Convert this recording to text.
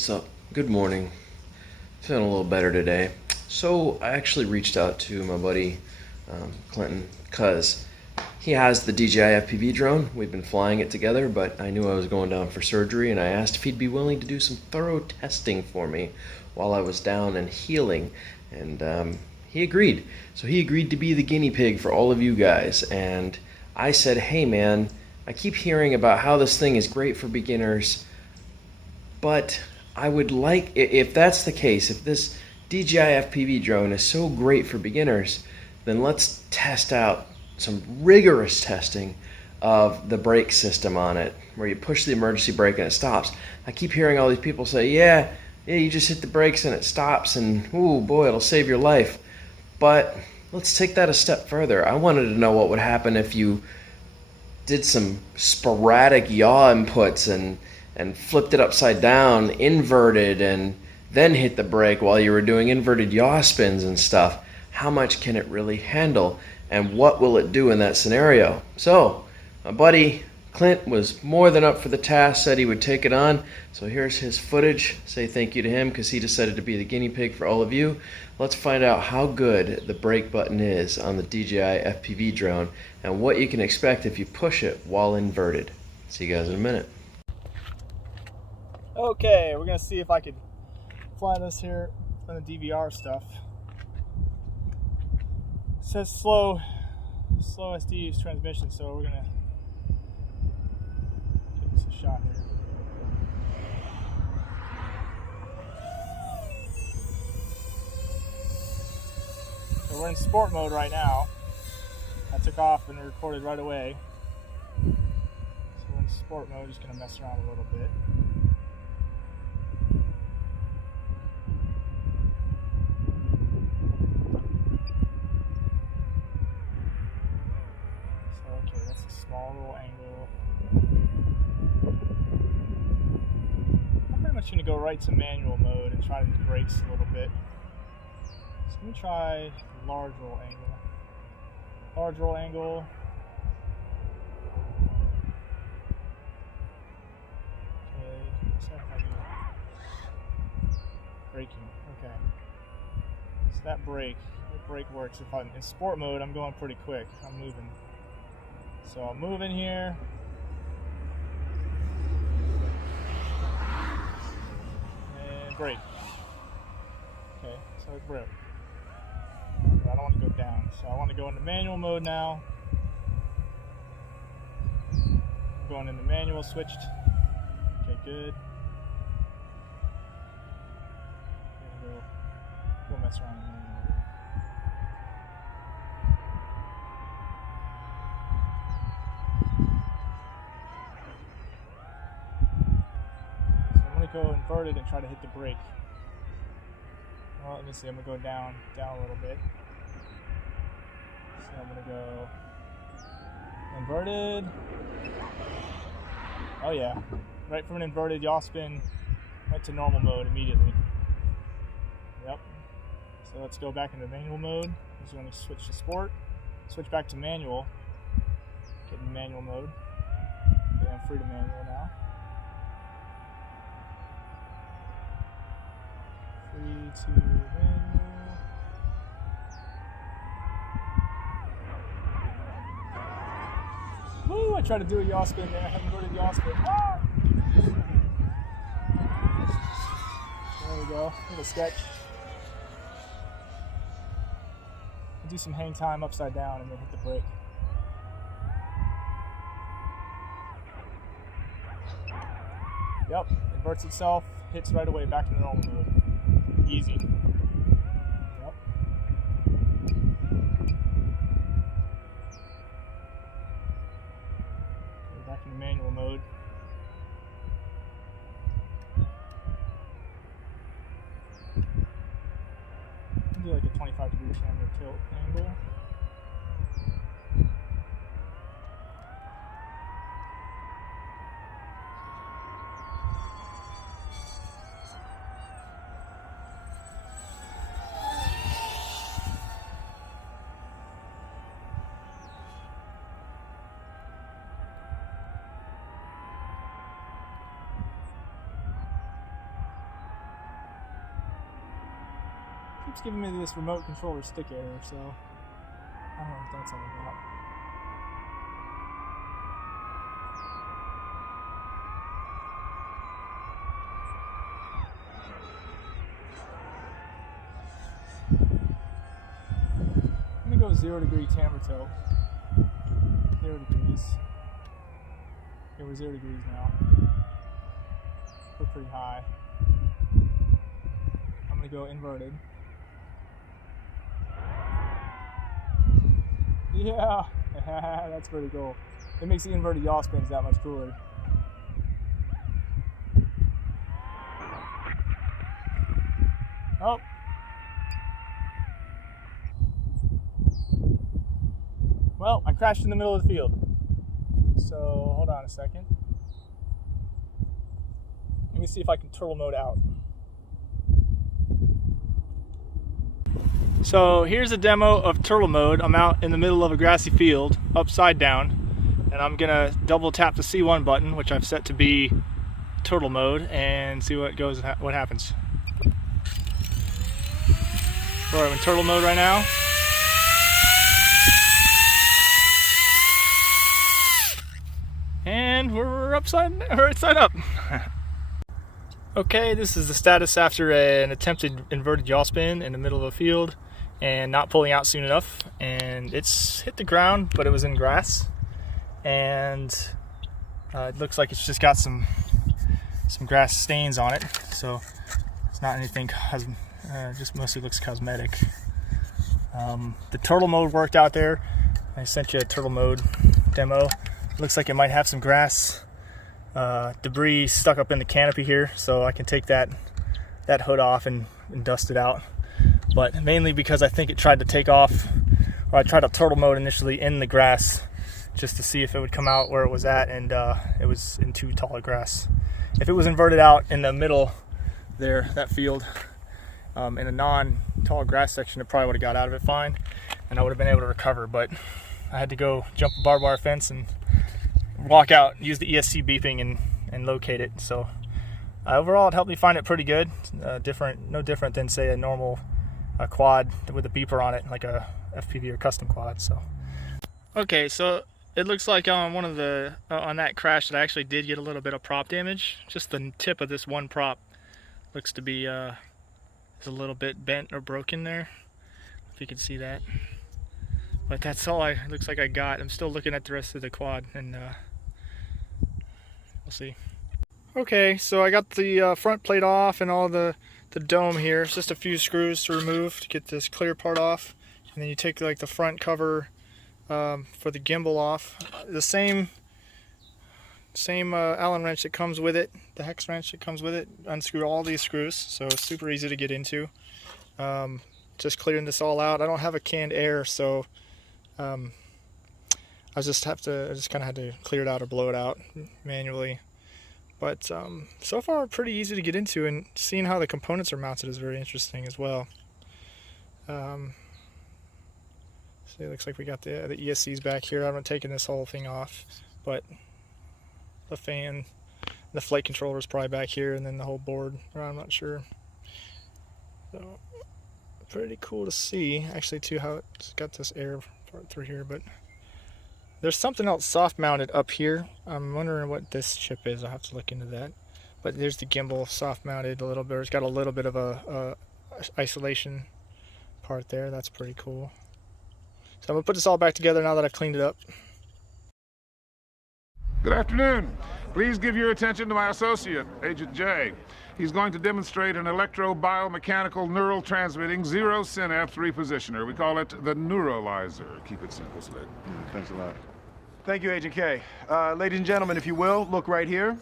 What's up? Good morning. Feeling a little better today. So I actually reached out to my buddy Clinton because he has the DJI FPV drone. We've been flying it together, but I knew I was going down for surgery, and I asked if he'd be willing to do some thorough testing for me while I was down and healing, and he agreed. So he agreed to be the guinea pig for all of you guys, and I said, hey man, I keep hearing about how this thing is great for beginners, but I would like, if that's the case, if this DJI FPV drone is so great for beginners, then let's test out some rigorous testing of the brake system on it, where you push the emergency brake and it stops. I keep hearing all these people say, yeah, you just hit the brakes and it stops, and ooh boy, it'll save your life. But let's take that a step further. I wanted to know what would happen if you did some sporadic yaw inputs and flipped it upside down, inverted, and then hit the brake while you were doing inverted yaw spins and stuff. How much can it really handle, and what will it do in that scenario? So my buddy Clint was more than up for the task, said he would take it on. So here's his footage. Say thank you to him because he decided to be the guinea pig for all of you. Let's find out how good the brake button is on the DJI FPV drone and what you can expect if you push it while inverted. See you guys in a minute. Okay, we're gonna see if I could fly this here on the DVR stuff. It says slow SD transmission, so we're gonna give this a shot here. So we're in sport mode right now. I took off and recorded right away. So we're in sport mode, just gonna mess around a little bit. Small little angle. I'm pretty much going to go right to manual mode and try these brakes a little bit. So let me try large roll angle. Large roll angle. Okay, let's see if I do braking. Okay. So that brake works. If I'm in sport mode, I'm going pretty quick. I'm moving. So I'm moving here. And brake. Okay, so it broke. I don't want to go down, so I want to go into manual mode now. Going into manual, switched. Okay, good. Go mess around in manual. Go inverted and try to hit the brake. Well, let me see, I'm going to go down a little bit. So I'm going to go inverted. Oh yeah, right from an inverted yaw spin, right to normal mode immediately. Yep. So let's go back into manual mode. I'm just going to switch to sport, switch back to manual, get in manual mode. Okay, I'm free to manual now. To manual. Woo! I tried to do a yaw spin there. I haven't inverted yaw spin. Ah! There we go. Little sketch. Do some hang time upside down and then hit the brake. Yep, inverts itself, hits right away back into normal mode. Easy. Yep. Go back into manual mode. Do like a 25-degree camera tilt angle. keeps giving me this remote controller stick error, so I don't know what that's all about. I'm gonna go 0 degree camber tilt. 0 degrees. Okay, we're 0 degrees now. We're pretty high. I'm gonna go inverted. Yeah, that's pretty cool. It makes the inverted yaw spins that much cooler. Oh. Well, I crashed in the middle of the field. So, hold on a second. Let me see if I can turtle mode out. So here's a demo of turtle mode. I'm out in the middle of a grassy field, upside down, and I'm gonna double tap the C1 button, which I've set to be turtle mode, and see what happens. We're in turtle mode right now. And we're right up. Okay, this is the status after an attempted inverted yaw spin in the middle of a field and not pulling out soon enough. And it's hit the ground, but it was in grass. And it looks like it's just got some grass stains on it. So it's not anything, just mostly looks cosmetic. The turtle mode worked out there. I sent you a turtle mode demo. Looks like it might have some grass debris stuck up in the canopy here, so I can take that hood off and dust it out. But mainly because I think it tried to take off, or I tried a turtle mode initially in the grass just to see if it would come out where it was at, and it was in too tall a grass. If it was inverted out in the middle there, that field, in a non-tall grass section, it probably would have got out of it fine, and I would have been able to recover. But I had to go jump a barbed wire fence and walk out, use the ESC beeping and locate it. So overall it helped me find it pretty good. No different than say a normal quad with a beeper on it, like a FPV or custom quad. So okay, so it looks like on one of the on that crash that I actually did get a little bit of prop damage. Just the tip of this one prop looks to be is a little bit bent or broken there, if you can see that. But that's all it looks like I got. I'm still looking at the rest of the quad, and we'll see. Okay, so I got the front plate off and all the dome here. It's just a few screws to remove to get this clear part off. And then you take like the front cover for the gimbal off. The same Allen wrench that comes with it, the hex wrench that comes with it. Unscrew all these screws, so it's super easy to get into. Just clearing this all out. I don't have a canned air, so I just kind of had to clear it out or blow it out manually. But so far pretty easy to get into, and seeing how the components are mounted is very interesting as well. So it looks like we got the ESCs back here. I haven't taken this whole thing off, but the fan, the flight controller is probably back here, and then the whole board, I'm not sure. So pretty cool to see actually too, how it's got this air part through here. But there's something else soft mounted up here. I'm wondering what this chip is. I'll have to look into that. But there's the gimbal soft mounted a little bit. It's got a little bit of a isolation part there. That's pretty cool. So I'm gonna put this all back together now that I've cleaned it up. Good afternoon. Please give your attention to my associate, Agent J. He's going to demonstrate an electro-biomechanical neural transmitting zero synapse repositioner. We call it the neuralizer. Keep it simple, Slick. Thanks a lot. Thank you, Agent K. Ladies and gentlemen, if you will, look right here.